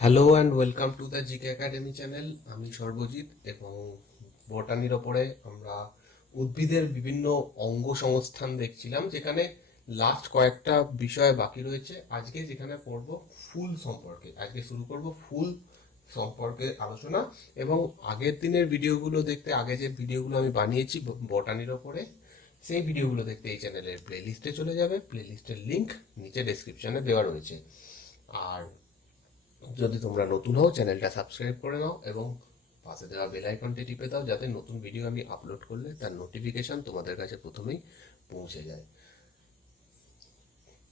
Hello and welcome to the GK academy channel. আমি সর্বজিৎ এবং বটানির ওপরে আমরা উদ্ভিদের বিভিন্ন অঙ্গ সংস্থান দেখছিলাম, যেখানে লাস্ট কয়েকটা বিষয় বাকি রয়েছে। আজকে যেখানে পড়ব ফুল সম্পর্কে, আজকে শুরু করব ফুল সম্পর্কে আলোচনা। এবং আগের দিনের ভিডিওগুলো দেখতে, আগে যে ভিডিওগুলো আমি বানিয়েছি বটানির ওপরে, সেই ভিডিওগুলো দেখতে এই চ্যানেলের প্লেলিস্টে চলে যাবে। প্লেলিস্টের লিংক নিচে ডেসক্রিপশনে দেওয়া রয়েছে। আর যদি তোমরা নতুন হও, চ্যানেলটা সাবস্ক্রাইব করে নাও এবং পাশে দেওয়া বেল আইকনটি টিপে দাও, যাতে নতুন ভিডিও আমি আপলোড করলে তার নোটিফিকেশন তোমাদের কাছে প্রথমেই পৌঁছে যায়।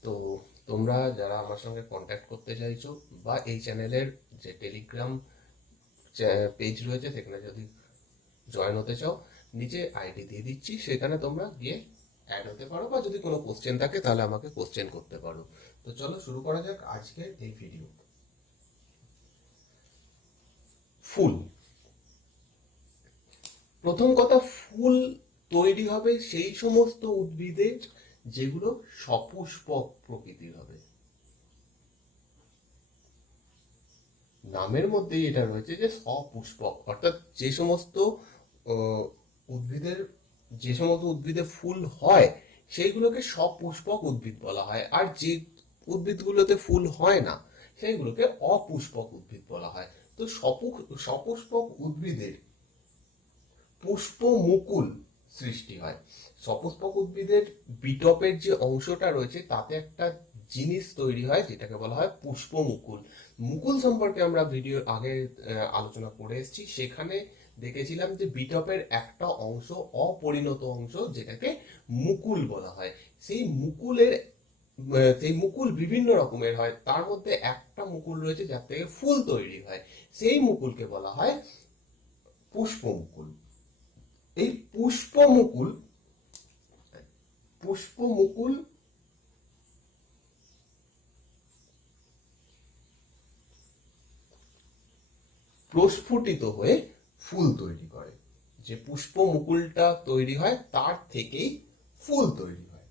তো তোমরা যারা আমার সঙ্গে কন্ট্যাক্ট করতে চাইছো বা এই চ্যানেলের যে টেলিগ্রাম পেজ রয়েছে সেখানে যদি জয়েন হতে চাও, নিচে আইডি দিয়ে দিচ্ছি, সেখানে তোমরা গিয়ে অ্যাড হতে পারো, বা যদি কোনো কোশ্চেন থাকে তাহলে আমাকে কোশ্চেন করতে পারো। তো চলো শুরু করা যাক আজকের এই ভিডিও। ফুল। প্রথম কথা, ফুল তৈরি হবে সেই সমস্ত উদ্ভিদের যেগুলো সপুষ্পক প্রকৃতির হবে। নামের মধ্যেই এটা রয়েছে যে সপুষ্পক, অর্থাৎ উদ্ভিদের যে সমস্ত উদ্ভিদে ফুল হয় সেইগুলোকে সপুষ্পক উদ্ভিদ বলা হয়, আর যে উদ্ভিদগুলোতে ফুল হয় না সেইগুলোকে অপুষ্পক উদ্ভিদ বলা হয়। তো সপুষ্পক উদ্ভিদের পুষ্প মুকুল সৃষ্টি হয়। সপুষ্পক উদ্ভিদের বিটপের যে অংশটা রয়েছে তাতে একটা জিনিস তৈরি হয় যেটাকে বলা হয় পুষ্প মুকুল। মুকুল সম্পর্কে আমরা ভিডিও আগে আলোচনা করে এসেছি, সেখানে দেখেছিলাম যে বিটপের একটা অংশ, অপরিণত অংশ, যেটাকে মুকুল বলা হয়। সেই মুকুল বিভিন্ন রকমের হয়, তার মধ্যে একটা মুকুল রয়েছে যার থেকে ফুল তৈরি হয়, সেই মুকুলকে বলা হয় পুষ্প মুকুল। এই পুষ্প মুকুল প্রস্ফুটিত হয়ে ফুল তৈরি করে। যে পুষ্প মুকুলটা তৈরি হয় তার থেকেই ফুল তৈরি হয়।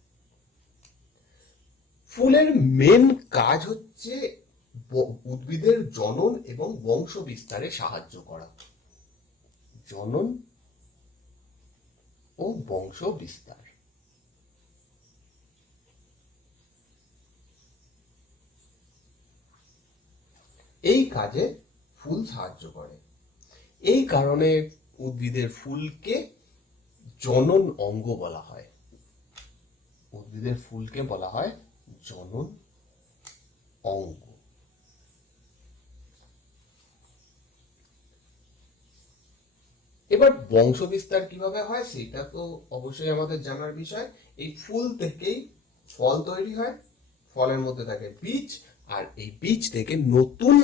ফুলের মেন কাজ হচ্ছে উদ্ভিদের জনন এবং বংশ বিস্তারে সাহায্য করা। জনন ও বংশ বিস্তার, এই কাজে ফুল সাহায্য করে। এই কারণে উদ্ভিদের ফুলকে জনন অঙ্গ বলা হয়। উদ্ভিদের ফুলকে বলা হয় জনন অঙ্গ। এবার বংশ বিস্তার কিভাবে হয় সেটা তো অবশ্যই আমাদের জানার বিষয়। এই ফুল থেকেই ফল তৈরি হয়, ফলের মধ্যে থাকে বীজ, আর এই বীজ থেকে নতুন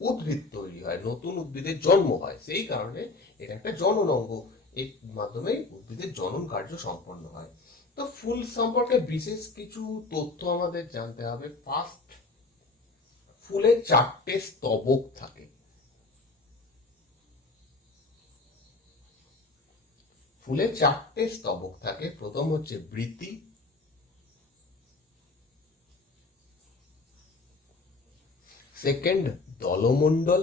উদ্ভিদ তৈরি হয়, নতুন উদ্ভিদের জন্ম হয়। সেই কারণে এটা একটা জনন অঙ্গ। এর মাধ্যমে উদ্ভিদের জনন কার্য সম্পন্ন হয়। তো ফুল সম্পর্কে বিশেষ কিছু তথ্য আমাদের জানতে হবে। ফার্স্ট, ফুলে 4টে স্তবক থাকে। ফুলে 4টে স্তবক থাকে। প্রথম হচ্ছে বৃতি, সেকেন্ড দলমণ্ডল,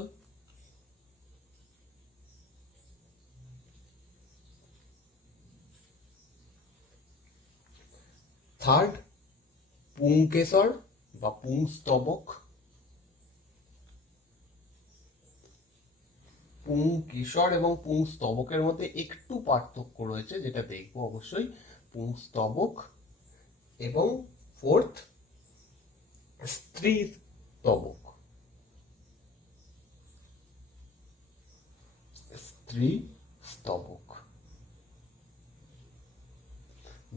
থার্ড পুংকেশর বা পুংস্তবক। পুংকেশর এবং পুংস্তবকের মধ্যে একটু পার্থক্য রয়েছে, যেটা দেখবো অবশ্যই। পুংস্তবক। এবং ফোর্থ স্ত্রী স্তবক। স্ত্রী স্তবক।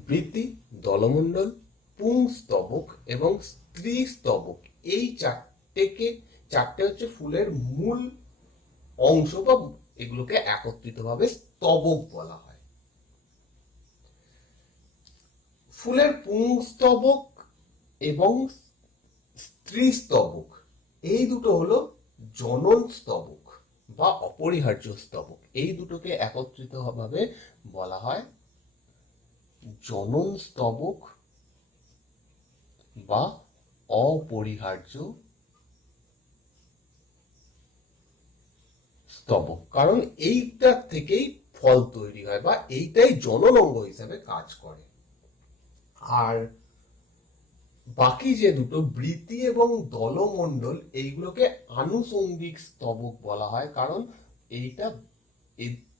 বৃতি, দলমণ্ডল, পুংস্তবক এবং স্ত্রী স্তবক, এই চারটে হচ্ছে ফুলের মূল অংশ, বা এগুলোকে একত্রিতভাবে স্তবক বলা হয়। ফুলের পুংস্তবক এবং স্ত্রী স্তবক, এই দুটো হলো জনন স্তবক বা অপরিহার্য স্তবক। এই দুটোকে একত্রিত ভাবে বলা হয় জনন স্তবক বা অপরিহার্য স্তবক, কারণ এইটার থেকেই ফল তৈরি হয় বা এইটাই জনন অঙ্গ হিসেবে কাজ করে। আর বাকি যে দুটো বৃতি এবং দলমণ্ডল, এইগুলোকে আনুষঙ্গিক স্তবক বলা হয়, কারণ এইটা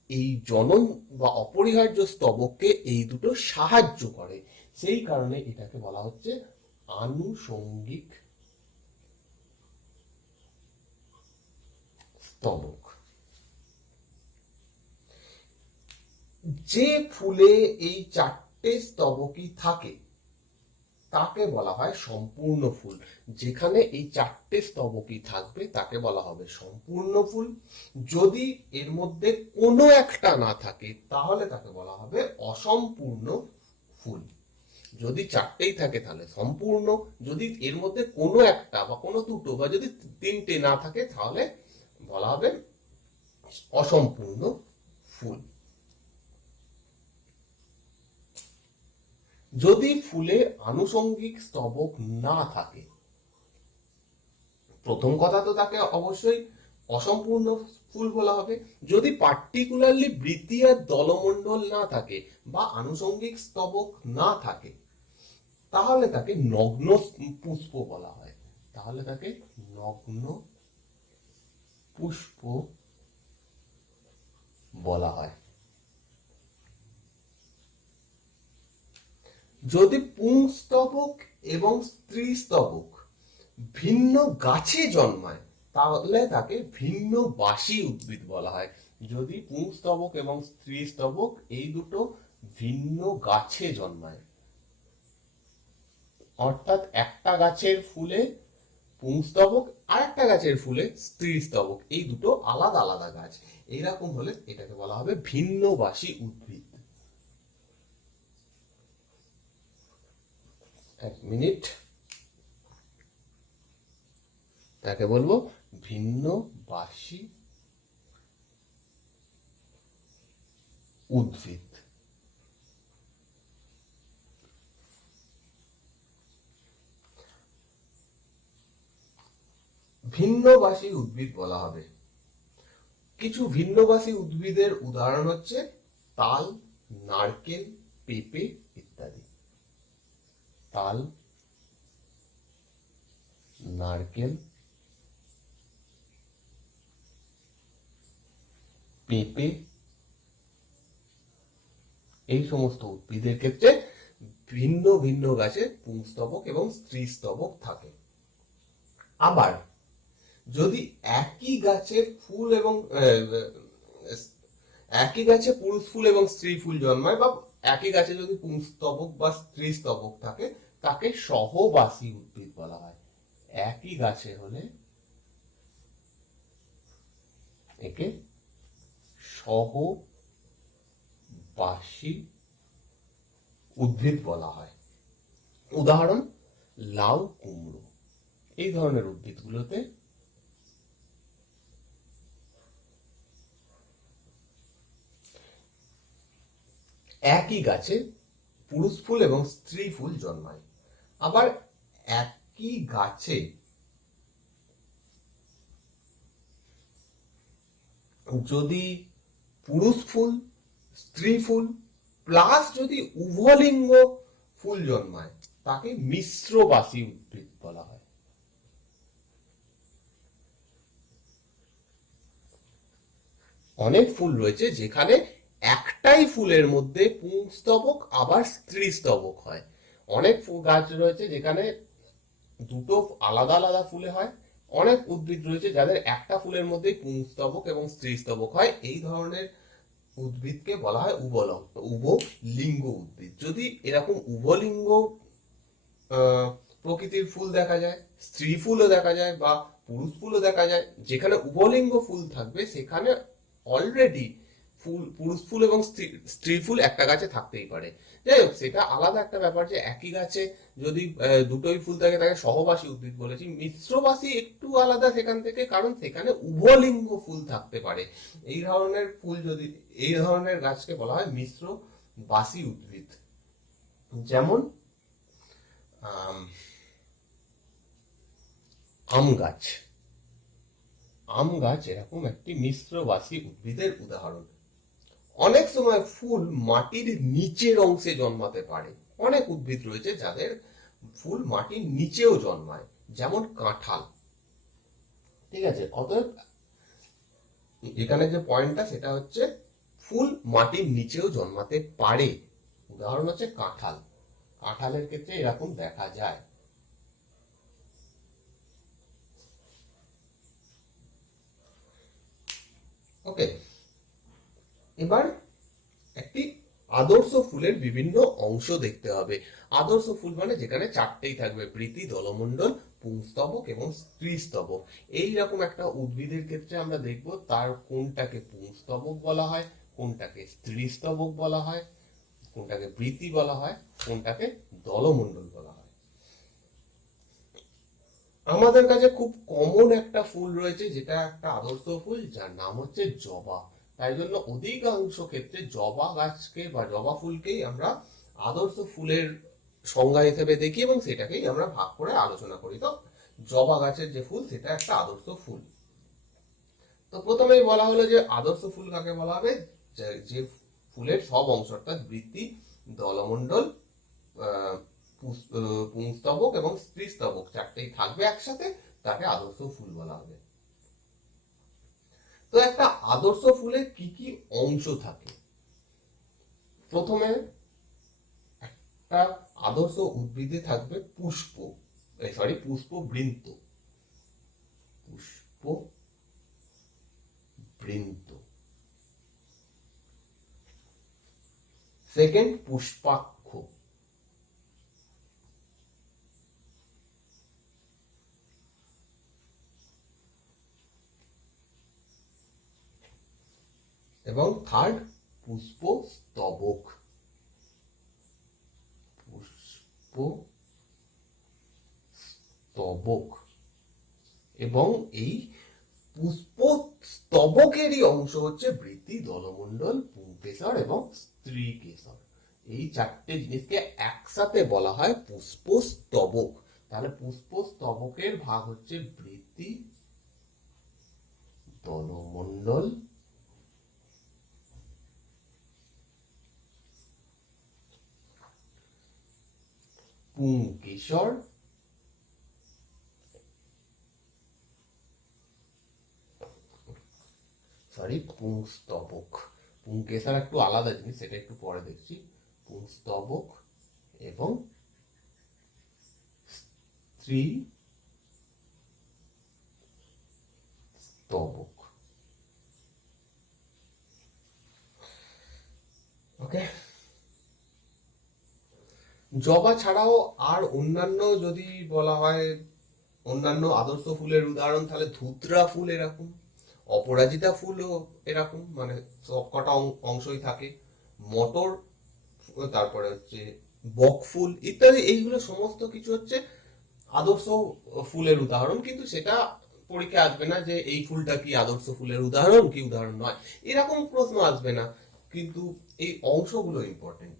এই জনন বা অপরিহার্য স্তবককে এই দুটো সাহায্য করে, সেই কারণে এটাকে বলা হচ্ছে আনুষঙ্গিক স্তবক। যে ফুলে এই চারটে স্তবকই থাকে তাকে বলা হয় সম্পূর্ণ ফুল। যেখানে এই চারটে স্তবকই থাকবে তাকে বলা হবে সম্পূর্ণ ফুল। যদি এর মধ্যে কোনো একটা না থাকে তাহলে তাকে বলা হবে অসম্পূর্ণ ফুল। যদি চারটেই থাকে তাহলে সম্পূর্ণ, যদি এর মধ্যে কোনো একটা বা কোনো দুটো বা যদি তিনটে না থাকে তাহলে বলা হবে অসম্পূর্ণ ফুল। যদি ফুলে আনুষঙ্গিক স্তবক না থাকে, প্রথম কথা তো তাকে অবশ্যই অসম্পূর্ণ ফুল বলা হবে। যদি পার্টিকুলারলি বৃতি আর দলমণ্ডল না থাকে বা আনুষঙ্গিক স্তবক না থাকে তাহলে তাকে নগ্ন পুষ্প বলা হয়। তাহলে তাকে নগ্ন পুষ্প বলা হয়। যদি পুংস্তবক এবং স্ত্রীস্তবক ভিন্ন গাছে জন্মায় তাহলে তাকে ভিন্ন বাসী উদ্ভিদ বলা হয়। যদি পুংস্তবক এবং স্ত্রীস্তবক এই দুটো ভিন্ন গাছে জন্মায়, অর্থাৎ একটা গাছের ফুলে পুংস্তবক আর একটা গাছের ফুলে স্ত্রীস্তবক, এই দুটো আলাদা আলাদা গাছ, এইরকম হলে এটাকে বলা হবে ভিন্নবাসী উদ্ভিদ। এক মিনিট, তাকে বলবো ভিন্নবাসী উদ্ভিদ। ভিন্নবাসী উদ্ভিদ বলা হবে। কিছু ভিন্নবাসী উদ্ভিদের উদাহরণ হচ্ছে তাল, নারকেল, পেঁপে ইত্যাদি। তাল, নারকেল, পেঁপে, এই সমস্ত উদ্ভিদের ক্ষেত্রে ভিন্ন ভিন্ন গাছে পুংস্তবক এবং স্ত্রীস্তবক থাকে। আবার যদি একই গাছের ফুল এবং একই গাছে পুরুষ ফুল এবং স্ত্রী ফুল জন্মায় বা একই গাছে যদি পুংস্তবক বা স্ত্রীস্তবক থাকে তাকে সহবাসী উদ্ভিদ বলা হয়। একই গাছে হলে একে সহবাসী উদ্ভিদ বলা হয়। উদাহরণ লাউ, কুমড়ো, এই ধরনের উদ্ভিদগুলোতে একই গাছে পুরুষ ফুল এবং স্ত্রী ফুল জন্মায়। আবার একই গাছে যদি পুরুষ ফুল, স্ত্রী ফুল প্লাস যদি উভলিঙ্গ ফুল জন্মায় তাকে মিশ্রবাসী উদ্ভিদ বলা হয়। অনেক ফুল রয়েছে যেখানে একটাই ফুলের মধ্যে পুংস্তবক আবার স্ত্রীস্তবক হয়। অনেক গাছ রয়েছে যেখানে দুটো আলাদা আলাদা ফুলে হয়। অনেক উদ্ভিদ রয়েছে যাদের একটা ফুলের মধ্যে পুংস্তবক এবং স্ত্রীস্তবক হয়। এই ধরনের উদ্ভিদকে বলা হয় উভলিঙ্গ উদ্ভিদ। যদি এরকম উভলিঙ্গ প্রকৃতির ফুল দেখা যায়, স্ত্রী ফুলও দেখা যায় বা পুরুষ ফুলও দেখা যায়, যেখানে উভলিঙ্গ ফুল থাকবে সেখানে অলরেডি ফুল, পুরুষ ফুল এবং স্ত্রী ফুল একটা গাছে থাকতেই পারে। যাই হোক, সেটা আলাদা একটা ব্যাপার যে একই গাছে যদি দুটোই ফুল থাকে তাকে সহবাসী উদ্ভিদ বলেছি। মিশ্রবাসী একটু আলাদা সেখান থেকে, কারণ সেখানে উভলিঙ্গ ফুল থাকতে পারে। এই ধরনের ফুল যদি, এই ধরনের গাছকে বলা হয় মিশ্রবাসী উদ্ভিদ। যেমন আম গাছ, আম গাছ এরকম একটি মিশ্রবাসী উদ্ভিদের উদাহরণ। অনেক সময় ফুল মাটির নিচের অংশে জন্মাতে পারে। অনেক উদ্ভিদ রয়েছে যাদের ফুল মাটির নিচেও জন্মায়, যেমন কাঁঠাল। ঠিক আছে, অতএব এখানে যে পয়েন্টটা সেটা হচ্ছে ফুল মাটির নিচেও জন্মাতে পারে। উদাহরণ হচ্ছে কাঁঠাল। কাঁঠালের ক্ষেত্রে এরকম দেখা যায়। ওকে, এবার একটি আদর্শ ফুলের বিভিন্ন অংশ দেখতে হবে। আদর্শ ফুল মানে যেখানে চারটেই থাকবে, বৃতি, দলমণ্ডল, পুংস্তবক এবং স্ত্রীস্তবক। এইরকম একটা উদ্ভিদের ক্ষেত্রে আমরা দেখব তার কোনটাকে পুংস্তবক বলা হয়, কোনটাকে স্ত্রীস্তবক বলা হয়, কোনটাকে বৃতি বলা হয়, কোনটাকে দলমণ্ডল বলা হয়। আমাদের কাছে খুব কমন একটা ফুল রয়েছে যেটা একটা আদর্শ ফুল, যার নাম হচ্ছে জবা। তাই জন্য অধিকাংশ ক্ষেত্রে জবা গাছকে বা জবা ফুলকেই আমরা আদর্শ ফুলের সংজ্ঞা হিসেবে দেখি এবং সেটাকেই আমরা ভাগ করে আলোচনা করি। তো জবা গাছের যে ফুল সেটা একটা আদর্শ ফুল। তো প্রথমেই বলা হলো যে আদর্শ ফুল কাকে বলা হবে, যে ফুলের সব অংশ অর্থাৎ বৃতি, দলমণ্ডল, পুংস্তবক এবং স্ত্রীস্তবক চারটেই থাকবে একসাথে, তাকে আদর্শ ফুল বলা হবে। তো একটা আদর্শ ফুলে কি কি অংশ থাকে? প্রথমে একটা আদর্শ উদ্ভিদে থাকবে পুষ্প পুষ্পবৃন্ত। পুষ্পবৃন্ত। সেকেন্ড, পুষ্পাক্ষ। এবং থার্ড, পুষ্পস্তবক। পুষ্পস্তবক। এবং এই পুষ্পস্তবকেরই অংশ হচ্ছে বৃতি, দলমণ্ডল, পুংকেশর এবং স্ত্রীকেশর। এই চারটে জিনিসকে একসাথে বলা হয় পুষ্পস্তবক। তাহলে পুষ্পস্তবকের ভাগ হচ্ছে বৃতি, দলমণ্ডল, পুংকেশর পুংস্তবক। পুংকেশর একটু আলাদা জিনিস, সেটা একটু পরে দেখছি। পুংস্তবক এবং স্ত্রীস্তবক। ওকে, জবা ছাড়াও আর অন্যান্য যদি বলা হয় অন্যান্য আদর্শ ফুলের উদাহরণ, তাহলে ধুতরা ফুল এরকম, অপরাজিতা ফুলও এরকম, মানে সবকটা অংশই থাকে, মটর, তারপরে হচ্ছে বক ফুল ইত্যাদি। এইগুলো সমস্ত কিছু হচ্ছে আদর্শ ফুলের উদাহরণ, কিন্তু সেটা পরীক্ষা আসবে না যে এই ফুলটা কি আদর্শ ফুলের উদাহরণ কি উদাহরণ নয়, এরকম প্রশ্ন আসবে না, কিন্তু এই অংশগুলো ইম্পর্টেন্ট।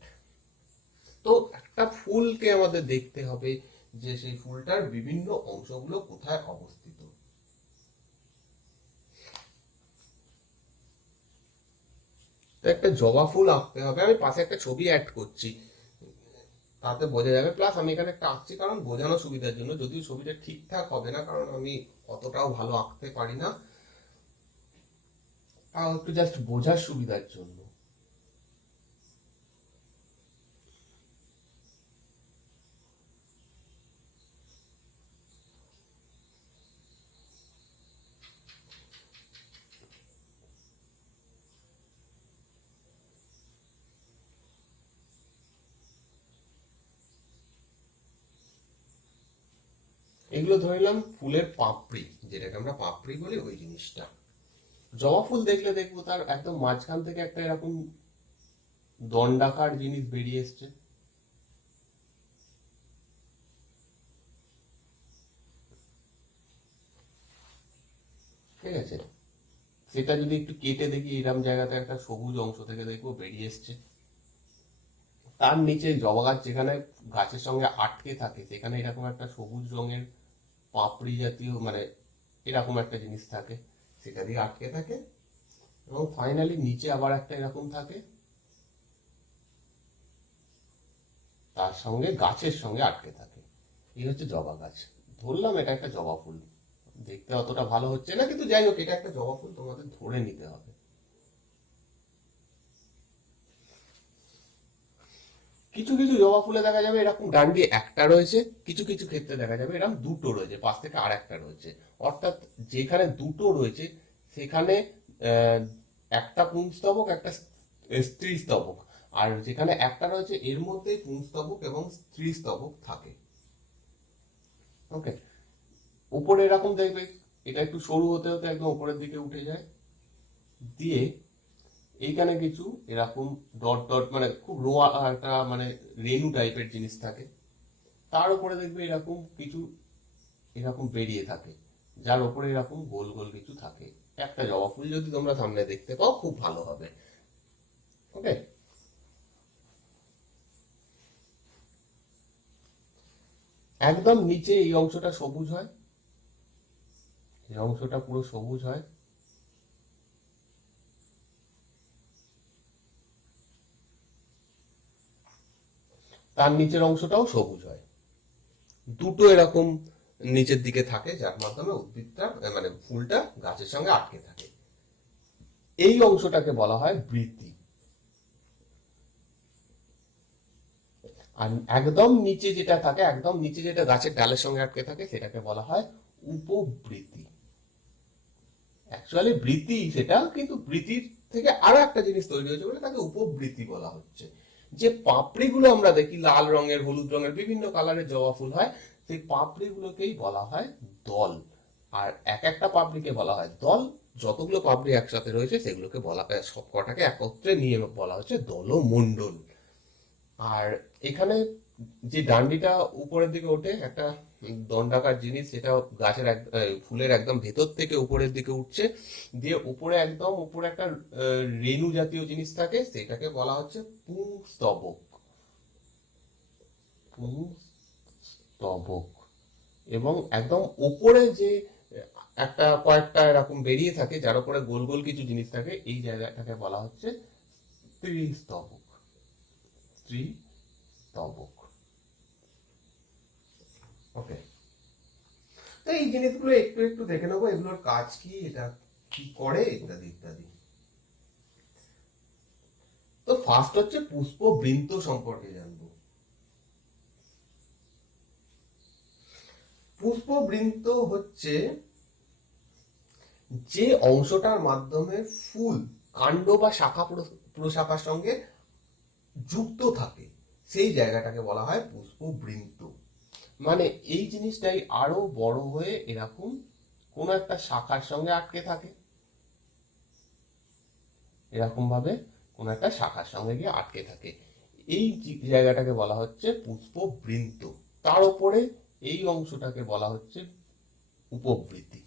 তো একটা ফুলকে আমাদের দেখতে হবে যে সেই ফুলটার বিভিন্ন অংশগুলো কোথায় অবস্থিত। তো একটা জবা ফুল আঁকতে হবে, আমি পাশে একটা ছবি অ্যাড করছি, তাতে বোঝা যাবে। প্লাস আমি এখানে একটা আঁকছি কারণ বোঝানোর সুবিধার জন্য, যদিও ছবিটা ঠিকঠাক হবে না কারণ আমি অতটাও ভালো আঁকতে পারি না, তাও একটু জাস্ট বোঝার সুবিধার জন্য। এগুলো ধরে নিলাম ফুলের পাপড়ি, যেটাকে আমরা পাপড়ি বলি, ওই জিনিসটা। জবা ফুল দেখলে দেখবো তার একদম মাঝখান থেকে একটা এরকম দণ্ডাকার জিনিস বেরিয়ে এসছে। ঠিক আছে, সেটা যদি একটু কেটে দেখি, এরকম জায়গাতে একটা সবুজ অংশ থেকে দেখবো বেরিয়ে এসছে। তার নিচে জবা গাছ যেখানে গাছের সঙ্গে আটকে থাকে সেখানে এরকম একটা সবুজ রঙের পাপড়ি জাতীয়, মানে এরকম একটা জিনিস থাকে। সেটা দিয়ে আটকে থাকে, এবং ফাইনালি নিচে আবার একটা এরকম থাকে, তার সঙ্গে গাছের সঙ্গে আটকে থাকে। এই হচ্ছে জবা গাছ। ধরলাম এটা একটা জবা ফুল, দেখতে অতটা ভালো হচ্ছে না, কিন্তু যাই হোক এটা একটা জবা ফুল, তোমাদের ধরে নিতে হবে। কিছু কিছু জবা ফুলে দেখা যাবে এরকম ডান্ডি একটা রয়েছে, কিছু কিছু ক্ষেত্রে দেখা যাবে এরকম দুটো রয়েছে, পাশ থেকে আর একটা রয়েছে। অর্থাৎ যেখানে দুটো রয়েছে সেখানে আহ, একটা পুংস্তবক, একটা স্ত্রী স্তবক। আর যেখানে একটা রয়েছে এর মধ্যে পুংস্তবক এবং স্ত্রী স্তবক থাকে। ওকে, উপরে এরকম দেখবে এটা একটু সরু হতে হতে একদম উপরের দিকে উঠে যায়, দিয়ে এইখানে কিছু এরকম ডট ডট মানে খুব রোয়া একটা মানে রেনু টাইপের জিনিস থাকে, তার উপরে দেখবে এরকম কিছু এরকম বেরিয়ে থাকে, যার উপরে এরকম গোল গোল কিছু থাকে। একটা জবা ফুল যদি তোমরা সামনে দেখতে পাও খুব ভালো হবে। ওকে, একদম নিচে এই অংশটা সবুজ হয়, এই অংশটা পুরো সবুজ হয়, তার নিচের অংশটাও সবুজ হয়। দুটো এরকম নিচের দিকে থাকে, যার মাধ্যমে উদ্ভিদটা মানে ফুলটা গাছের সঙ্গে আটকে থাকে। এই অংশটাকে বলা হয় বৃতি। আর একদম নিচে যেটা থাকে, একদম নিচে যেটা গাছের ডালের সঙ্গে আটকে থাকে, সেটাকে বলা হয় উপবৃতি। অ্যাকচুয়ালি বৃতি সেটা, কিন্তু বৃতির থেকে আরো একটা জিনিস তৈরি হয়েছে বলে তাকে উপবৃতি বলা হচ্ছে। যে পাপড়িগুলো আমরা দেখি লাল রঙের, হলুদ রঙের, বিভিন্ন কালারের জবা ফুল হয়, সেই পাপড়িগুলোকেই বলা হয় দল। আর এক একটা পাপড়িকে বলা হয় দল। যতগুলো পাপড়ি একসাথে রয়েছে সেগুলোকে বলা হয়, সব কটাকে একত্রে নিয়ে বলা হচ্ছে দলমণ্ডল। আর এখানে যে ডান্ডিটা উপরের দিকে ওঠে, একটা দণ্ডাকার জিনিস, যেটা গাছের ফুলের একদম ভেতর থেকে উপরের দিকে উঠছে, দিয়ে উপরে একদম উপরে একটা রেণু জাতীয় জিনিস থাকে, সেটাকে বলা হচ্ছে পুংস্তবক। পুংস্তবক। এবং একদম উপরে যে একটা কয়েকটা এরকম বেরিয়ে থাকে, যার উপরে গোল গোল কিছু জিনিস থাকে, এই জায়গাটাকে বলা হচ্ছে স্ত্রীস্তবক। স্ত্রীস্তবক। ওকে, তো এই জিনিসগুলো একটু একটু দেখে নেবো, এগুলোর কাজ কি, এটা কি করে, ইত্যাদি ইত্যাদি। তো ফার্স্ট হচ্ছে পুষ্পবৃন্ত সম্পর্কে জানবো। পুষ্পবৃন্ত হচ্ছে যে অংশটার মাধ্যমে ফুল কাণ্ড বা শাখা প্রশাখার সঙ্গে যুক্ত থাকে, সেই জায়গাটাকে বলা হয় পুষ্পবৃন্ত। মানে এই জিনিসটাই আরো বড় হয়ে এরকম কোন একটা শাখার সঙ্গে আটকে থাকে, এরকম ভাবে কোন একটা শাখার সঙ্গে গিয়ে আটকে থাকে। এই জায়গাটাকে বলা হচ্ছে পুষ্পবৃন্ত। তার উপরে এই অংশটাকে বলা হচ্ছে উপবৃতি।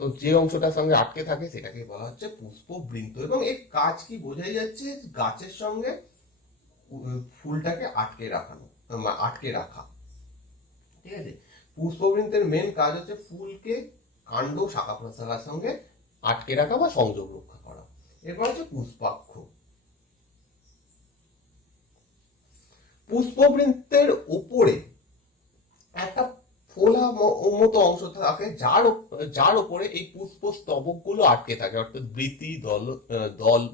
তো যে অংশটার সঙ্গে আটকে থাকে সেটাকে বলা হচ্ছে পুষ্পবৃন্ত। এবং এর কাজ কি বোঝাই যাচ্ছে, গাছের সঙ্গে ফুলটাকে আটকে রাখা। ঠিক আছে, পুষ্পবৃন্তের মেন কাজ হচ্ছে ফুলকে কাণ্ড শাখা প্রশাখার সঙ্গে আটকে রাখা বা সংযোগ রক্ষা করা। এরপর হচ্ছে পুষ্পাক্ষ। পুষ্পবৃন্তের উপরে একটা ফোলা মতো অংশ থাকে, যার উপরে এই পুষ্প স্তবক গুলো আটকে থাকে, অর্থাৎ বৃতি,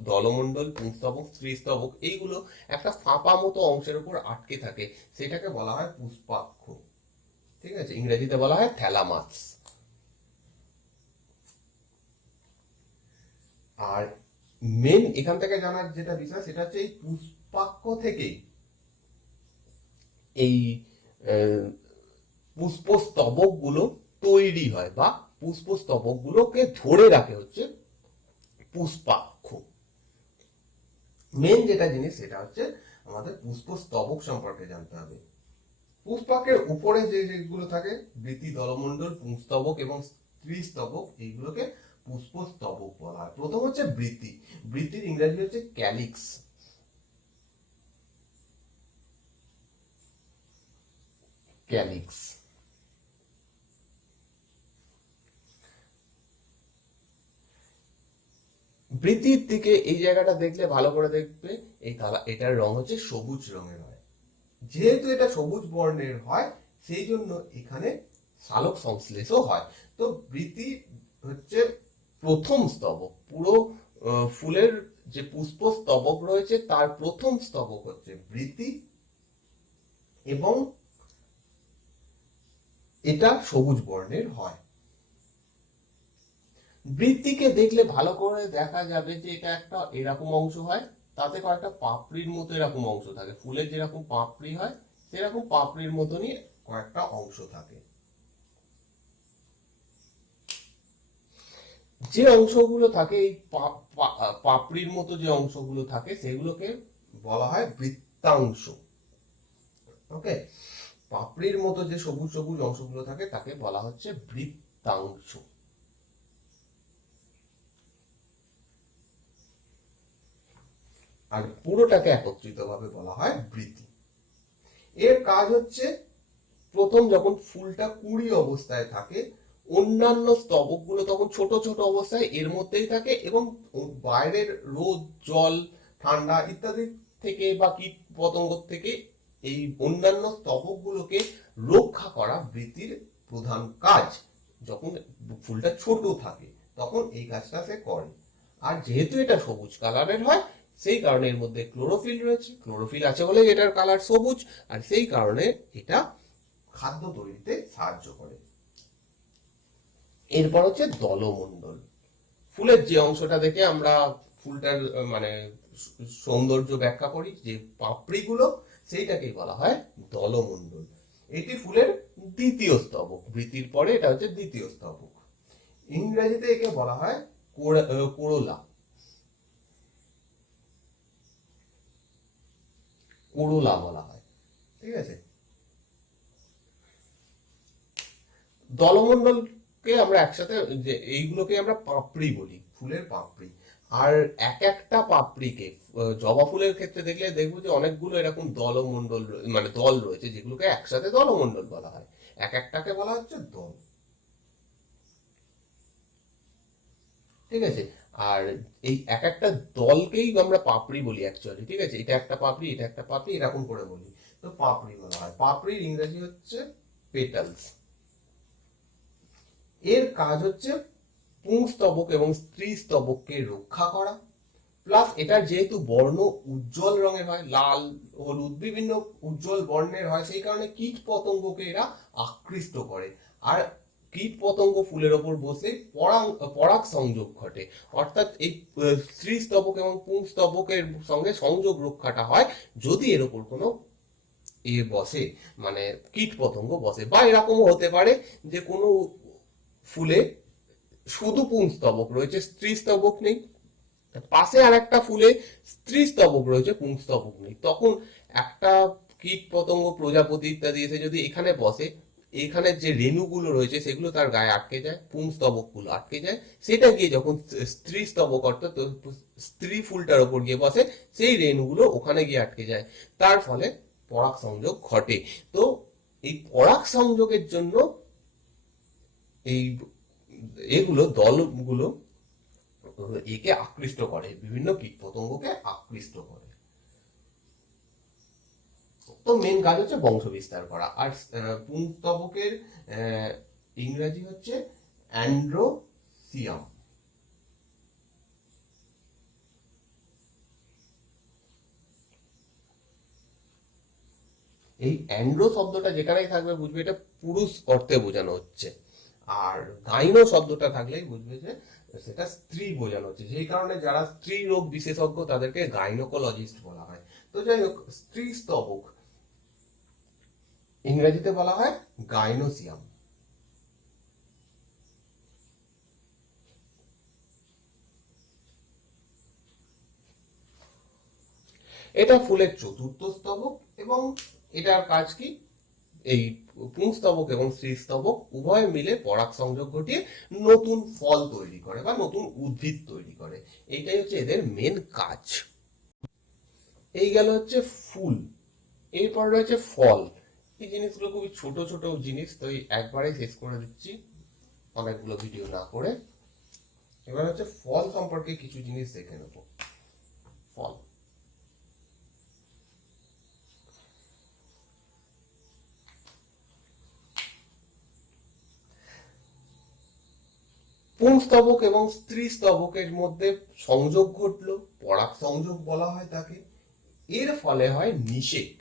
দলমণ্ডল, পুংস্তবক, স্ত্রীস্তবক, এইগুলো একটা ফাঁপা মতো অংশের উপর আটকে থাকে, সেটাকে বলা হয় পুষ্পাক্ষ। ঠিক আছে, ইংরেজিতে বলা হয় থ্যালামাস। আর মেন এখান থেকে জানার যেটা বিষয়, সেটা হচ্ছে এই পুষ্পাক্ষ থেকেই এই পুষ্পস্তবক গুলো তৈরি হয়, বা পুষ্পস্তবক গুলোকে ধরে রাখে হচ্ছে পুষ্পাক্ষ। মেন যেটা জিনিস সেটা হচ্ছে আমাদের পুষ্পস্তবক সম্পর্কে জানতে হবে। পুষ্পাকের উপরে যে যেগুলো থাকে, বৃতি, দলমণ্ডল, পুংস্তবক এবং স্ত্রীস্তবক, এইগুলোকে পুষ্পস্তবক বলা হয়। প্রথম হচ্ছে বৃতি। বৃতির ইংরেজি হচ্ছে ক্যালিক্স। ক্যালিক্স। বৃতির দিকে এই জায়গাটা দেখলে ভালো করে দেখবে, এটার রং হচ্ছে সবুজ রঙের হয়। যেহেতু এটা সবুজ বর্ণের হয় সেই জন্য এখানে সালোক সংশ্লেষও হয়। তো বৃতি হচ্ছে প্রথম স্তবক। পুরো ফুলের যে পুষ্প স্তবক রয়েছে তার প্রথম স্তবক হচ্ছে বৃতি, এবং এটা সবুজ বর্ণের হয়। বৃতিকে দেখলে ভালো করে দেখা যাবে যে এটা একটা এরকম অংশ হয়, তাতে কয়েকটা পাপড়ির মতো এরকম অংশ থাকে। ফুলের যেরকম পাপড়ি হয় সেরকম পাপড়ির মতনই কয়েকটা অংশ থাকে। যে অংশগুলো থাকে এই পাপড়ির মতো যে অংশগুলো থাকে সেগুলোকে বলা হয় বৃত্তাংশ। ওকে, পাপড়ির মতো যে সবুজ সবুজ অংশগুলো থাকে তাকে বলা হচ্ছে বৃত্তাংশ। আর পুরোটাকে একত্রিত ভাবে বলা হয় বৃতি। এর কাজ হচ্ছে প্রথম যখন ফুলটা কুঁড়ি অবস্থায় থাকে, অন্যান্য স্তবকগুলো তখন ছোট ছোট অবস্থায় এর মধ্যেই থাকে, এবং বাইরের রোদ, জল, ঠান্ডা ইত্যাদি থেকে বা কীট পতঙ্গ থেকে এই অন্যান্য স্তবকগুলোকে রক্ষা করা বৃতির প্রধান কাজ। যখন ফুলটা ছোট থাকে তখন এই কাজটা সে করে। আর যেহেতু এটা সবুজ কালারের হয় সেই কারণে এর মধ্যে ক্লোরোফিল রয়েছে, ক্লোরোফিল আছে বলে এটার কালার সবুজ, আর সেই কারণে এটা খাদ্য তৈরিতে সাহায্য করে। এরপর হচ্ছে দলমণ্ডল। ফুলের যে অংশটা দেখে আমরা ফুলটার মানে সৌন্দর্য ব্যাখ্যা করি, যে পাপড়িগুলো, সেইটাকেই বলা হয় দলমণ্ডল। এটি ফুলের দ্বিতীয় স্তবক। বৃতির পরে এটা হচ্ছে দ্বিতীয় স্তবক। ইংরেজিতে একে বলা হয় কোরোলা। কোরোলা বলা হয়, ঠিক আছে। দলমণ্ডলকে আমরা একসাথে, যে এইগুলোকে আমরা পাপড়ি বলি, ফুলের পাপড়ি। আর এক একটা পাপড়িকে জবা ফুলের ক্ষেত্রে দেখলে দেখবো যে অনেকগুলো এরকম দলমণ্ডল মানে দল রয়েছে, যেগুলোকে একসাথে দলমণ্ডল বলা হয়। এক একটাকে বলা হচ্ছে দল, ঠিক আছে। আর এই এক একটা দলকেই আমরা পাপড়ি বলি অ্যাকচুয়ালি, ঠিক আছে। এটা একটা পাপড়ি, এটা একটা পাপড়ি, এরকম করে বলি, তো পাপড়ি বলা হয়। পাপড়ির ইংরেজি হচ্ছে পেটালস। এর কাজ হচ্ছে পুংস্তবক এবং স্ত্রী স্তবককে রক্ষা করা। প্লাস এটার যেহেতু বর্ণ উজ্জ্বল রঙের হয়, লাল, হলুদ, বিভিন্ন উজ্জ্বল বর্ণের হয়, সেই কারণে কীট পতঙ্গকে এরা আকৃষ্ট করে। আর কীট পতঙ্গ ফুলের ওপর বসে পরাগ সংযোগ ঘটে। অর্থাৎ এই স্ত্রী স্তবক এবং পুংস্তবকের সঙ্গে সংযোগ রক্ষাটা হয় যদি এর ওপর কোনো বসে, মানে কীট পতঙ্গ বসে। বা এরকমও হতে পারে যে কোনো ফুলে শুধু পুংস্তবক রয়েছে, স্ত্রী স্তবক নেই, পাশে আর একটা ফুলে স্ত্রী স্তবক রয়েছে, পুংস্তবক নেই, তখন একটা কীট পতঙ্গ, প্রজাপতি ইত্যাদি এসে যদি এখানে বসে, এখানে যে রেণুগুলো রয়েছে সেগুলো তার গায়ে আটকে যায়, পুংস্তবকগুলো আটকে যায়, সেটা গিয়ে যখন স্ত্রী স্তবক অর্থাৎ স্ত্রী ফুলটার ওপর গিয়ে বসে, সেই রেণুগুলো ওখানে গিয়ে আটকে যায়, তার ফলে পরাগ সংযোগ ঘটে। তো এই পরাগ সংযোগের জন্য এই এগুলো দলগুলো একে আকৃষ্ট করে, বিভিন্ন কীট পতঙ্গকে আকৃষ্ট করে। তো মেন কাজ হচ্ছে বংশ বিস্তার করা। আর পুংস্তবকের ইংরেজি হচ্ছে অ্যান্ড্রোসিয়াম। এই অ্যান্ড্রো শব্দটা যেখানেই থাকবে বুঝবে এটা পুরুষ অর্থে বোঝানো হচ্ছে, আর গাইনো শব্দটা থাকলেই বুঝবে যে সেটা স্ত্রী বোঝানো হচ্ছে। সেই কারণে যারা স্ত্রী রোগ বিশেষজ্ঞ তাদেরকে গাইনোকোলজিস্ট বলা হয়। তো যাই হোক, স্ত্রী স্তবক ইংরেজিতে বলা হয় গাইনোসিয়াম। এটা ফুলের চতুর্থ স্তবক, এবং এটার কাজ কি, এই পুংস্তবক এবং স্ত্রীস্তবক উভয় মিলে পরাগ সংযোগ ঘটিয়ে নতুন ফল তৈরি করে বা নতুন উদ্ভিদ তৈরি করে। এইটাই হচ্ছে এদের মেন কাজ। এই গেল হচ্ছে ফুল। এরপর রয়েছে ফল। এই জিনিসগুলো খুবই ছোট ছোট জিনিস, তো একবারে শেষ করে দিচ্ছি অনেকগুলো ভিডিও না করে। এবার হচ্ছে ফল সম্পর্কে কিছু জিনিস দেখে নেব। ফল, পুংস্তবক এবং স্ত্রী স্তবকের মধ্যে সংযোগ ঘটলো, পরাগ সংযোগ বলা হয় তাকে। এর ফলে হয় নিষেক।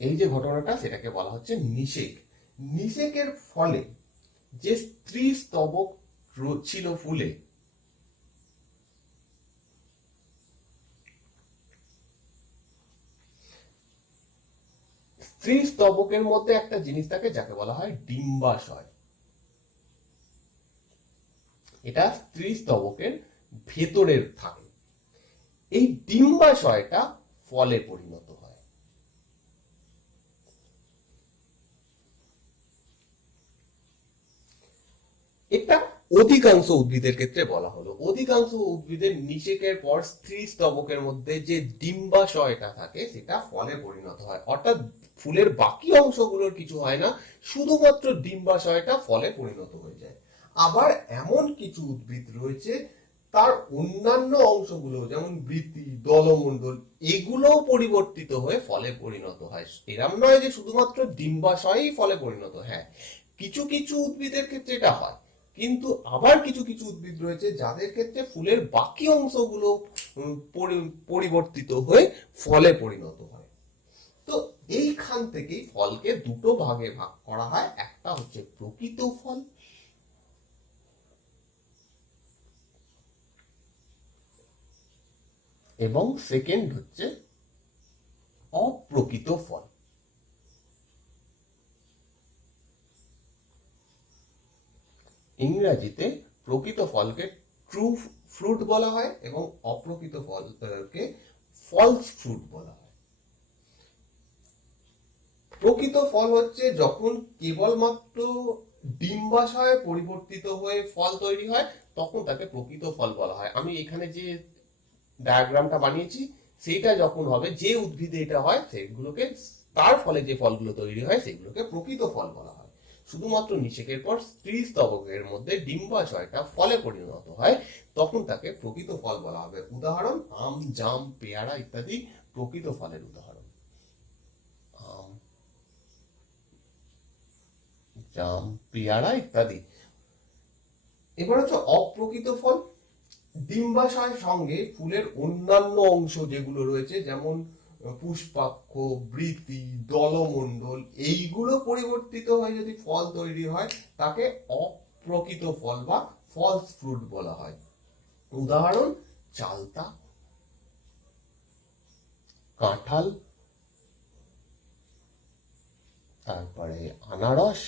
এই যে ঘটনাটা সেটাকে বলা হচ্ছে নিষেক। নিষেকের ফলে যে স্ত্রী স্তবক ছিল ফুলে, স্ত্রী স্তবকের মধ্যে একটা জিনিস থাকে যাকে বলা হয় ডিম্বাশয়। এটা স্ত্রী স্তবকের ভেতরের থাকে। এই ডিম্বাশয়টা ফলে পরিণত হয়। এটা অধিকাংশ উদ্ভিদের ক্ষেত্রে বলা হলো। অধিকাংশ উদ্ভিদের নিষেকের পর স্ত্রী স্তবকের মধ্যে যে ডিম্বাশয়টা থাকে সেটা ফলে পরিণত হয়, অর্থাৎ ফুলের বাকি অংশগুলোর কিছু হয় না, শুধুমাত্র ডিম্বাশয়টা ফলে পরিণত হয়ে যায়। আবার এমন কিছু উদ্ভিদ রয়েছে তার অন্যান্য অংশগুলো যেমন বৃতি, দলমণ্ডল, এগুলোও পরিবর্তিত হয়ে ফলে পরিণত হয়। এরম নয় যে শুধুমাত্র ডিম্বাশয়ই ফলে পরিণত, হ্যাঁ কিছু কিছু উদ্ভিদের ক্ষেত্রে এটা হয়, কিন্তু আবার কিছু কিছু উদ্ভিদ রয়েছে যাদের ক্ষেত্রে ফুলের বাকি অংশগুলো পরিবর্তিত হয়ে ফলে পরিণত হয়। তো এইখান থেকেই ফলকে দুটো ভাগে ভাগ করা হয়, একটা হচ্ছে প্রকৃত ফল এবং সেকেন্ড হচ্ছে অপ্রকৃত ফল। ইংরেজিতে প্রকৃত ফলকে ট্রু ফ্রুট বলা হয় এবং অপ্রকৃত ফলকে ফলস ফ্রুট বলা হয়। প্রকৃত ফল হচ্ছে যখন কেবলমাত্র ডিম্বাশয় পরিবর্তিত হয়ে ফল তৈরি হয়, তখন তাকে প্রকৃত ফল বলা হয়। আমি এখানে যে ডায়াগ্রামটা বানিয়েছি সেইটা যখন হবে, যে উদ্ভিদে এটা হয় সেগুলোকে, তার ফলে যে ফলগুলো তৈরি হয় সেগুলোকে প্রকৃত ফল বলা হয়। শুধুমাত্র নিষেকের পর স্ত্রী স্তবকের মধ্যে ডিম্বাশয়টা ফলে পরিণত হয়, তখন তাকে প্রকৃত ফল বলা হবে। উদাহরণ আম, জাম, পেয়ারা ইত্যাদি প্রকৃত ফলের উদাহরণ। আম, জাম, পেয়ারা ইত্যাদি। এবার হচ্ছে অপ্রকৃত ফল। ডিম্বাশয়ের সঙ্গে ফুলের অন্যান্য অংশ যেগুলো রয়েছে যেমন পুষ্পাক্ষ, বৃতি, দলমণ্ডল, এইগুলো পরিবর্তিত হয়ে যদি ফল তৈরি হয় তাকে অপ্রকৃত ফল বা ফলস ফ্রুট বলা হয়। উদাহরণ চালতা, কাঁঠাল, তারপরে আনারস,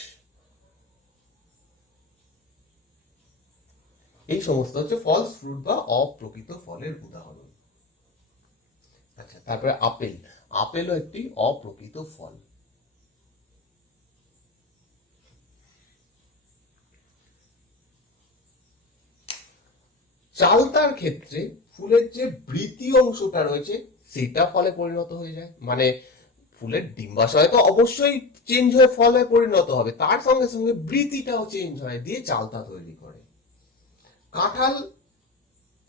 এই সমস্ত হচ্ছে ফলস ফ্রুট বা অপ্রকৃত ফলের উদাহরণ। আচ্ছা, তারপরে আপেল। আপেলও একটি অপ্রকৃত ফল। চালতার ক্ষেত্রে ফুলের যে বৃতি অংশটা রয়েছে সেটা ফলে পরিণত হয়ে যায়, মানে ফুলের ডিম্বাশয় তো অবশ্যই চেঞ্জ হয়ে ফলে পরিণত হবে, তার সঙ্গে সঙ্গে বৃতিটাও চেঞ্জ হয়, দিয়ে চালতা তৈরি করে। কাঁঠাল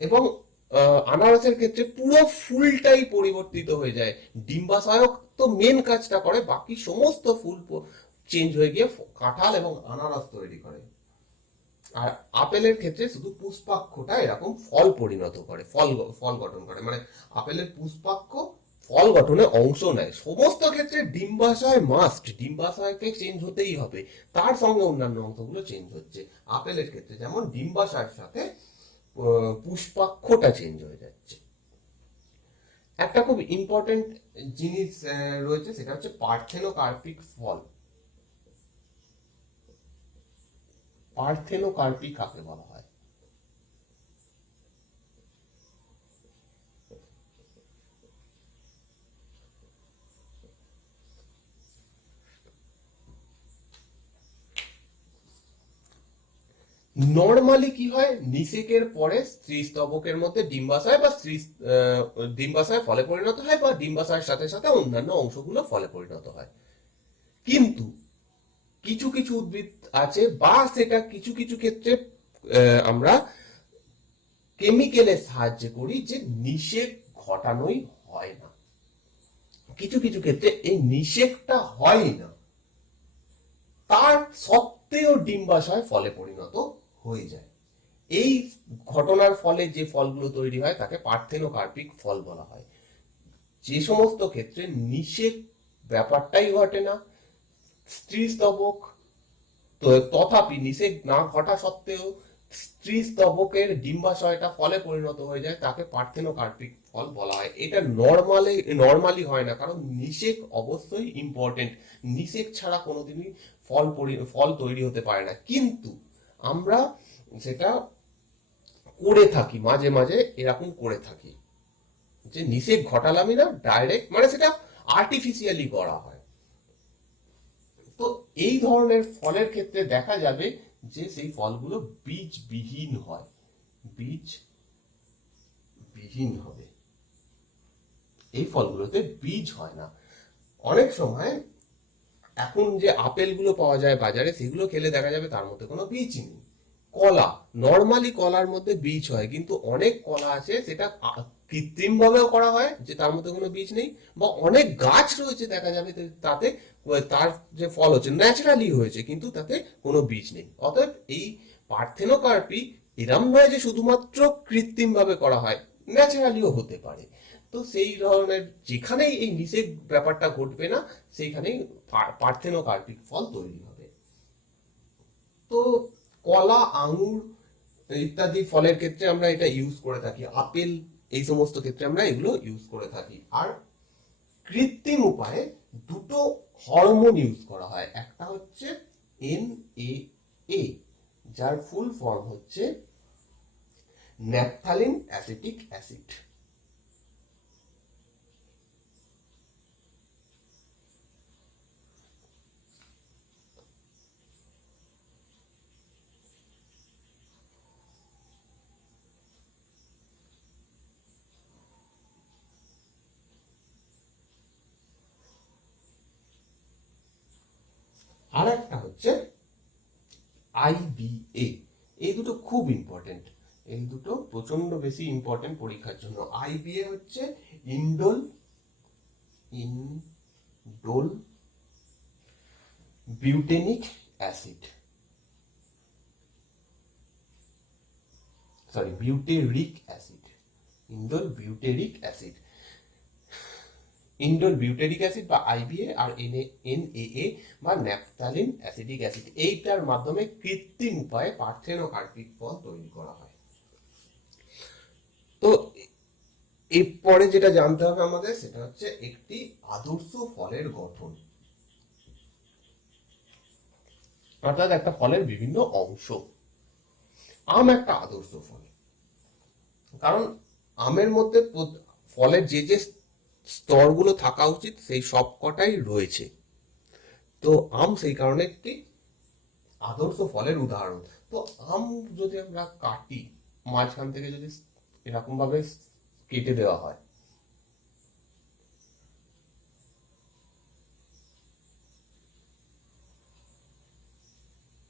এবং আনারসের ক্ষেত্রে পুরো ফুলটাই পরিবর্তিত হয়ে যায়। ডিম্বাশয়ক তো মেন কাজটা করে, বাকি সমস্ত ফুল চেঞ্জ হয়ে গিয়ে কাঁঠাল এবং আনারস তৈরি করে। আর আপেলের ক্ষেত্রে শুধু পুষ্পাক্ষটা এরকম ফল পরিণত করে, ফল ফল গঠন করে, মানে আপেলের পুষ্পাক্ষ ফল গঠনে অংশ নেয়। সমস্ত ক্ষেত্রে ডিম্বাশয় মাস্ট, ডিম্বাশয়কে চেঞ্জ হতেই হবে, তার সঙ্গে অন্যান্য অংশগুলো চেঞ্জ হচ্ছে। আপেলের ক্ষেত্রে যেমন ডিম্বাশয়ের সাথে পুষ্পাক্ষটা চেঞ্জ হয়ে যাচ্ছে। একটা খুব ইম্পর্টেন্ট জিনিস রয়েছে, সেটা হচ্ছে পার্থেনোকার্পিক ফল। পার্থেনোকার্পি কাকে বলা হয়? নর্মালি কি হয়, নিষেকের পরে স্ত্রী স্তবকের মধ্যে ডিম্বাশয় বা ডিম্বাশয় ফলে পরিণত হয়, বা ডিম্বাশয়ের সাথে সাথে অন্যান্য অংশগুলো ফলে পরিণত হয়। কিন্তু কিছু কিছু উদ্ভিদ আছে বা সেটা কিছু কিছু ক্ষেত্রে আমরা কেমিক্যালের সাহায্যে করি, যে নিষেক ঘটানোই হয় না। কিছু কিছু ক্ষেত্রে এই নিষেকটা হয় না, তার সত্ত্বেও ডিম্বাশয় ফলে পরিণত হয়ে যায়। এই ঘটনার ফলে যে ফলগুলো তৈরি হয় তাকে পার্থেনোকার্পিক ফল বলা হয়। যে সমস্ত ক্ষেত্রে নিষেক ব্যাপারটাই ঘটে না, স্ত্রীস্তবক তো তথাপি নিষেক না ঘটা সত্ত্বেও স্ত্রীস্তবকের ডিম্বাশয়টা ফলে পরিণত হয়ে যায়, তাকে পার্থেনোকার্পিক ফল বলা হয়। এটা নর্মালি হয় না, কারণ নিষেক অবশ্যই ইম্পর্টেন্ট। নিষেক ছাড়া কোনোদিনই ফল তৈরি হতে পারে না, কিন্তু আমরা সেটা করে থাকি, মাঝে মাঝে এরকম করে থাকি যে নিষেক ঘটালামই না, ডাইরেক্ট মানে সেটা আর্টিফিশিয়ালি করা হয়। তো এই ধরনের ফলের ক্ষেত্রে দেখা যাবে যে সেই ফলগুলো বীজবিহীন হয়, বীজবিহীন হবে। এই ফলগুলোতে বীজ হয় না। অনেক সময় এখন যে আপেলগুলো পাওয়া যায় বাজারে, সেগুলো খেলে দেখা যাবে তার মধ্যে কোনো বীজ নেই। কলা, নর্মালি কলার মধ্যে বীজ হয়, কিন্তু অনেক কলা আছে সেটা কৃত্রিম ভাবেও করা হয় যে তার মধ্যে কোনো বীজ নেই, বা অনেক গাছ রয়েছে দেখা যাবে তাতে তার যে ফল হচ্ছে ন্যাচারালি হয়েছে কিন্তু তাতে কোনো বীজ নেই। অতএব এই পার্থেনোকার্পি এরম নয় যে শুধুমাত্র কৃত্রিম ভাবে করা হয়, ন্যাচারালিও হতে পারে। তো সেই ধরনের যেখানেই এই নিষেক ব্যাপারটা ঘটবে না, সেইখানেই পার্থেনোকার্পিক ফল তৈরি হবে। তো কলা, আঙুর ইত্যাদি ফলের ক্ষেত্রে আমরা এটা ইউজ করে থাকি, আপেল এই সমস্ত ক্ষেত্রে আমরা এগুলো ইউজ করে থাকি। আর কৃত্রিম উপায়ে দুটো হরমোন ইউজ করা হয়। একটা হচ্ছে NAA, যার ফুল ফর্ম হচ্ছে ন্যাপথালিন অ্যাসিটিক অ্যাসিড। আর একটা হচ্ছে IBA। এই দুটো খুব ইম্পর্টেন্ট, এই দুটো প্রচন্ড বেশি ইম্পর্টেন্ট পরীক্ষার জন্য। IBA হচ্ছে indole butanoic acid, butyric acid, indole butyric acid বা IBA, আর NAA বা ন্যাপথালিন অ্যাসিটিক অ্যাসিড। এইটার মাধ্যমে কৃত্রিম উপায়ে পার্থেনোকার্পিক ফল তৈরি করা হয়। তো এরপরে যেটা জানতে হবে আমাদের, সেটা হচ্ছে একটি আদর্শ ফলের গঠন, অর্থাৎ একটা ফলের বিভিন্ন অংশ। আম একটা আদর্শ ফল, কারণ আমের মধ্যে ফলের যে যে স্তরগুলো থাকা উচিত সেই সবকটাই রয়েছে। তো আম সেই কারণে একটি আদর্শ ফলের উদাহরণ। তো আম যদি আমরা কাটি, মাঝখান থেকে যদি এরকম ভাবে কেটে দেওয়া হয়,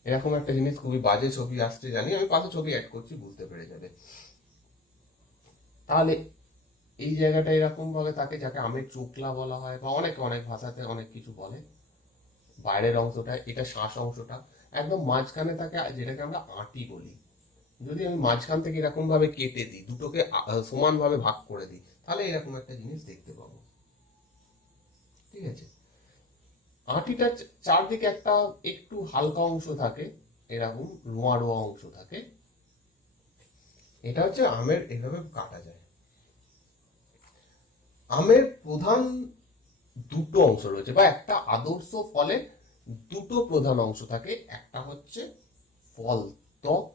এরকম একটা জিনিস, খুবই বাজে ছবি আসছে জানি, আমি পাশে ছবি অ্যাড করছি, বুঝতে পেরে যাবে। তাহলে এই জায়গাটা এরকম ভাবে থাকে, যাকে আমের চোখলা বলা হয়, বা অনেক অনেক ভাষাতে অনেক কিছু বলে। বাইরের অংশটা, এটা শ্বাস অংশটা একদম মাঝখানে থাকে, যেটাকে আমরা আঁটি বলি। যদি আমি মাঝখান থেকে এরকম ভাবে কেটে দিই, দুটোকে সমান ভাবে ভাগ করে দিই, তাহলে এরকম একটা জিনিস দেখতে পাবো। ঠিক আছে, আঁটিটার চারদিকে একটা একটু হালকা অংশ থাকে, এরকম রোয়া রোয়া অংশ থাকে। এটা হচ্ছে আমের, এভাবে কাটা যায়। আমের প্রধান দুটো অংশ রয়েছে, বা একটা আদর্শ ফলে দুটো প্রধান অংশ থাকে। একটা হচ্ছে ফল ত্বক,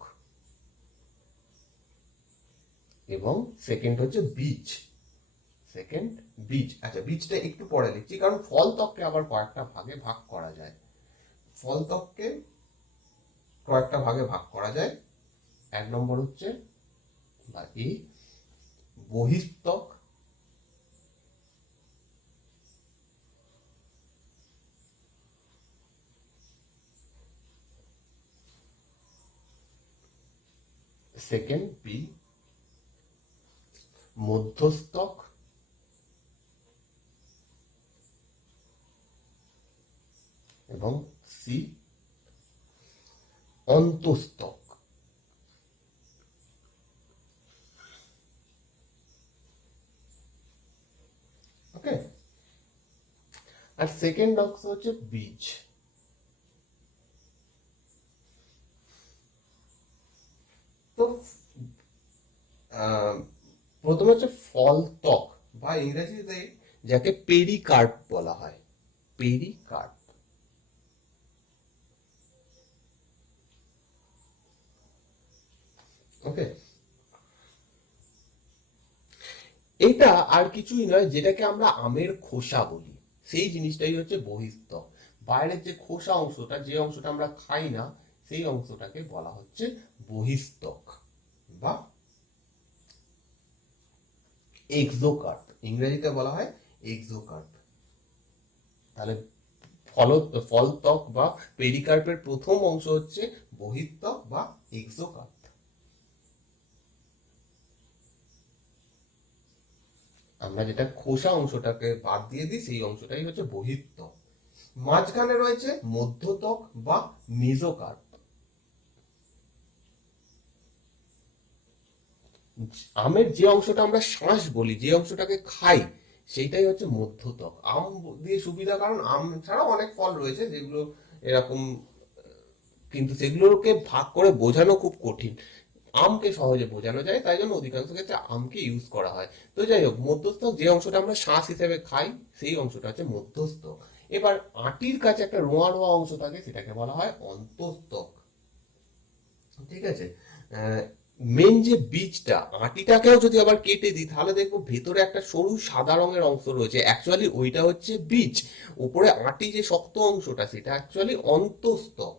এবং সেকেন্ড হচ্ছে বীজ। আচ্ছা, বীজটা একটু পরে লিখছি, কারণ ফল ত্বককে আবার কয়েকটা ভাগে ভাগ করা যায়। ফল ত্বককে কয়েকটা ভাগে ভাগ করা যায়। এক নম্বর হচ্ছে বা বহিঃত্বক, সেকেন্ড বি মধ্যস্থক, এবং সি অন্তস্তক। ওকে, আর সেকেন্ড অংশ হচ্ছে বীজ। তো প্রথমে হচ্ছে ফল ত্বক বা ইংরেজিতে যাকে পেরিকার্প বলা হয়, পেরিকার্প। ওকে, এটা আর কিছুই নয়, যেটাকে আমরা আমের খোসা বলি, সেই জিনিসটাই হচ্ছে বহিঃস্থক। বাইরের যে খোসা অংশটা, যে অংশটা আমরা খাই না, সেই অংশটাকে বলা হচ্ছে বহিঃস্থক বা এক্সোকার্প, ইংরেজিতে বলা হয় এক্সোকার্প। তাহলে ফলত্বক বা পেরিকার্পের প্রথম অংশ হচ্ছে বহিঃস্থক বা এক্সোকার্প। আমরা যেটা খোসা অংশটাকে বাদ দিয়ে দিই, সেই অংশটাই হচ্ছে বহিঃস্থক। মাঝখানে রয়েছে মধ্যত্বক বা মেসোকার্প। আমের যে অংশটা আমরা শাঁস বলি, যে অংশটাকে খাই, সেইটাই হচ্ছে মধ্যত্বক। আম দিয়ে সুবিধা, কারণ আম ছাড়াও অনেক ফল রয়েছে যেগুলো এরকম, কিন্তু সেগুলোকে ভাগ করে বোঝানো খুব কঠিন। আমকে সহজে বোঝানো যায়, তাই জন্য অধিকাংশ ক্ষেত্রে আমকে ইউজ করা হয়। তো যাই হোক, মধ্যস্থক যে অংশটা আমরা শ্বাস হিসেবে খাই, সেই অংশটা হচ্ছে মধ্যস্থক। এবার আটির কাছে একটা রোঁয়া রোঁয়া অংশ থাকে, সেটাকে বলা হয় অন্তস্তক। ঠিক আছে, মেন যে বীজটা, আটিটাকেও যদি আবার কেটে দিই, তাহলে দেখবো ভেতরে একটা সরু সাদা রঙের অংশ রয়েছে, অ্যাকচুয়ালি ওইটা হচ্ছে বীজ। উপরে আটি যে শক্ত অংশটা, সেটা অ্যাকচুয়ালি অন্তস্তক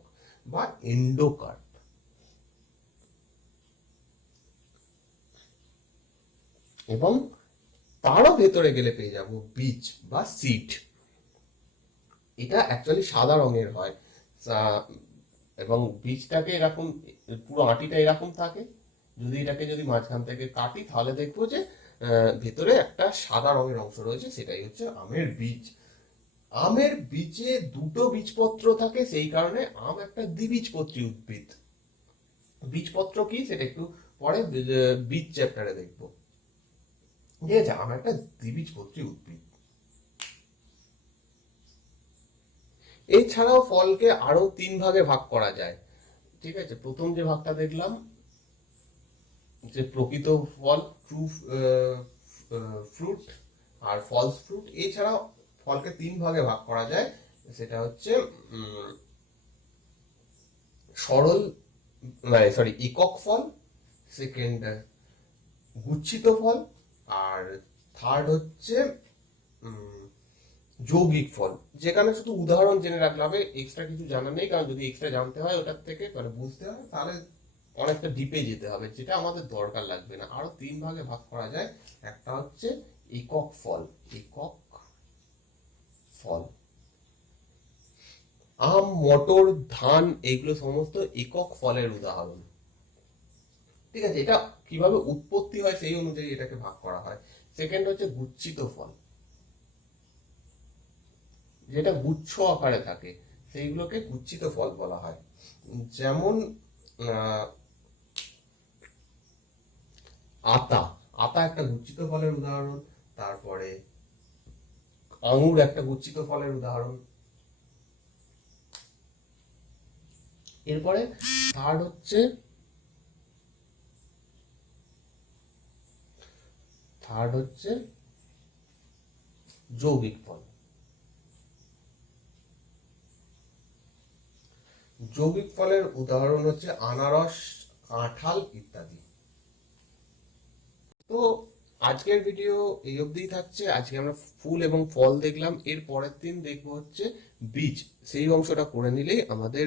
বা এন্ডোকার্প। এবং তারও ভেতরে গেলে পেয়ে যাব বীজ বা সিড। এটা অ্যাকচুয়ালি সাদা রঙের হয়, এবং বীজটাকে এরকম, পুরো আটিটা এরকম থাকে। যদি মাঝখান থেকে কাটি, তাহলে দেখবো যে ভেতরে একটা সাদা রঙের অংশ রয়েছে, সেটাই হচ্ছে আমের বীজ। আমের বীজে দুটো বীজপত্র থাকে, সেই কারণে আম একটা দ্বিবীজপত্রী উদ্ভিদ। বীজপত্র কি, সেটা একটু পরে বীজ চ্যাপ্টারে দেখবো। ঠিক আছে, আম একটা দ্বিবীজপত্রী উদ্ভিদ। এছাড়াও ফলকে আরো 3 ভাগে ভাগ করা যায়। ঠিক আছে, প্রথম যে ভাগটা দেখলাম, যে প্রকৃত ফল, ট্রু ফ্রুট আর ফলস ফ্রুট। এছাড়াও ফলকে 3 ভাগে ভাগ করা যায়, সেটা হচ্ছে সরল, সরি, একক ফল, সেকেন্ড গুচ্ছিত ফল, আর থার্ড হচ্ছে যৌগিক ফল। যেখানে শুধু উদাহরণ জেনে রাখলে হবে, এক্সট্রা কিছু জানা নেই, কারণ যদি এক্সট্রা জানতে হয় ওটার থেকে, মানে বুঝতে হয়, তাহলে অনেকটা ডিপে যেতে হবে, যেটা আমাদের দরকার লাগবে না। আরো 3 ভাগে ভাগ করা যায়। একটা হচ্ছে একক ফল, একক ফল। আম, মটর, ধান, এগুলো সমস্ত একক ফলের উদাহরণ। ঠিক আছে, এটা কিভাবে উৎপত্তি হয় সেই অনুযায়ী এটাকে ভাগ করা হয়। সেকেন্ড হচ্ছে গুচ্ছিত ফল, যেটা গুচ্ছ আকারে থাকে, সেইগুলোকে গুচ্ছিত ফল বলা হয়। যেমন আতা, আতা একটা গুচ্ছিত ফলের উদাহরণ। তারপরে আঙুর একটা গুচ্ছিত ফলের উদাহরণ। এরপরে থার্ড হচ্ছে যৌগিক ফল। যৌগিক ফলের উদাহরণ হচ্ছে আনারস, কাঁঠাল ইত্যাদি। তো আজকের ভিডিও এই অবধিই থাকছে। আজকে আমরা ফুল এবং ফল দেখলাম, এর পরের দিন দেখবো হচ্ছে বীজ। সেই অংশটা করে নিলেই আমাদের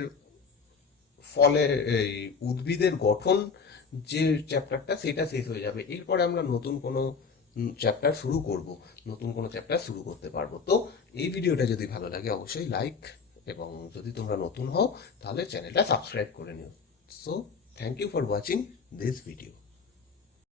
ফলের, এই উদ্ভিদের গঠন যে চ্যাপ্টারটা, সেটা শেষ হয়ে যাবে। এরপরে আমরা নতুন কোনো চ্যাপ্টার শুরু করব, নতুন কোনো চ্যাপ্টার শুরু করতে পারবো। তো এই ভিডিওটা যদি ভালো লাগে অবশ্যই লাইক, এবং যদি তোমরা নতুন হও তাহলে চ্যানেলটা সাবস্ক্রাইব করে নিও। So thank you for watching this video.